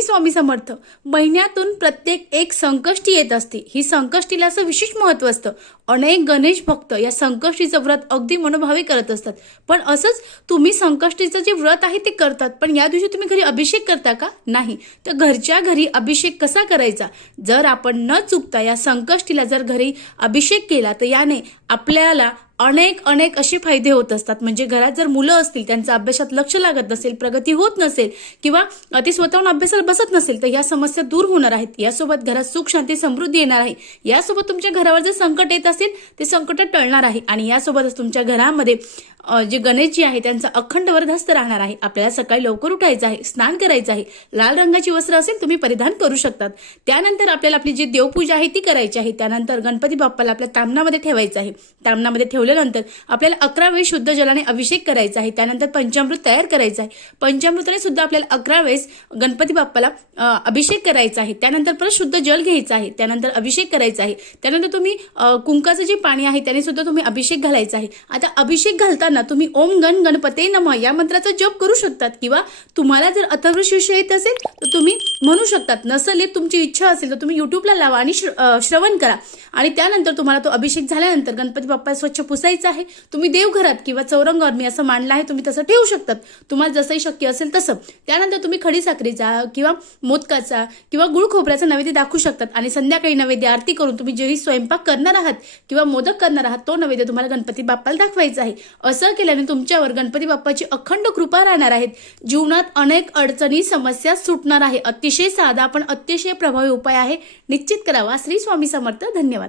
श्री स्वामी समर्थ. महिन्यातून प्रत्येक एक संकष्टी येत असते. ही संकष्टीला असं विशेष महत्त्व असतं. अनेक गणेश भक्त या संकष्टीचं व्रत अगदी मनोभावे करत असतात. पण असंच तुम्ही संकष्टीचं जे व्रत आहे ते करतात, पण या दिवशी तुम्ही घरी अभिषेक करता का? नाही. तर घरच्या घरी अभिषेक कसा करायचा? जर आपण न चुकता या संकष्टीला जर घरी अभिषेक केला तर याने आपल्याला अनेक असे फायदे होत असतात. म्हणजे घरात जर मुलं असतील, त्यांचं अभ्यासात लक्ष लागत नसेल, प्रगती होत नसेल किंवा ते स्वतःहून अभ्यासाला बसत नसेल तर या समस्या दूर होणार आहेत. यासोबत घरात सुख शांती समृद्धी येणार आहे. यासोबत तुमच्या घरावर जर संकट येत असेल ते संकट टळणार आहे आणि यासोबतच तुमच्या घरामध्ये जे गणेशजी आहे त्यांचा अखंड वरदहस्त राहणार आहे. आपल्याला सकाळी लवकर उठायचं आहे, स्नान करायचं आहे, लाल रंगाची वस्त्र असेल तुम्ही परिधान करू शकतात. त्यानंतर आपल्याला आपली जी देवपूजा आहे ती करायची आहे. त्यानंतर गणपती बाप्पाला आपल्या तामणामध्ये ठेवायचं आहे. तामणामध्ये ठेवल्यानंतर आपल्याला 11 वेळेस शुद्ध जलाने अभिषेक करायचा आहे. त्यानंतर पंचामृत तयार करायचं आहे. पंचामृताने सुद्धा आपल्याला 11 वेळेस गणपती बाप्पाला अभिषेक करायचा आहे. त्यानंतर परत शुद्ध जल घ्यायचं आहे. त्यानंतर अभिषेक करायचा आहे. त्यानंतर तुम्ही कुंकाचं जे पाणी आहे त्याने सुद्धा तुम्ही अभिषेक घालायचा आहे. आता अभिषेक घालताना तुम्ही ओम गण गणपते नमः या मंत्राचा जप करू शकतात किंवा तुम्हाला जर अथर्वशीर्ष येत असेल तर तुम्ही म्हणू शकतात. नसेल तुमची इच्छा असेल तर तुम्ही युट्यूबला लावा आणि श्रवण करा. आणि त्यानंतर तुम्हाला तो अभिषेक झाल्यानंतर गणपती बाप्पा स्वच्छ पुसायचा आहे. तुम्ही देवघरात किंवा चौरंगावर मी असं मांडलं आहे तुम्ही तसं ठेवू शकतात, तुम्हाला जसंही शक्य असेल तसं. त्यानंतर तुम्ही खडी साखरेचा किंवा मोदकाचा किंवा गुळ खोबऱ्याचा नैवेद्य दाखवू शकतात आणि संध्याकाळी नैवेद्य आरती करून तुम्ही जेही स्वयंपाक करणार आहात किंवा मोदक करणार आहात तो नैवेद्य तुम्हाला गणपती बाप्पाला दाखवायचा आहे. असं केल्याने तुमच्यावर गणपती बाप्पाची अखंड कृपा राहणार आहे. जीवनात अनेक अडचणी समस्या सुटणार आहे. अतिशय साधा पण अतिशय प्रभावी उपाय आहे. निश्चित करावा. श्री स्वामी समर्थ. धन्यवाद.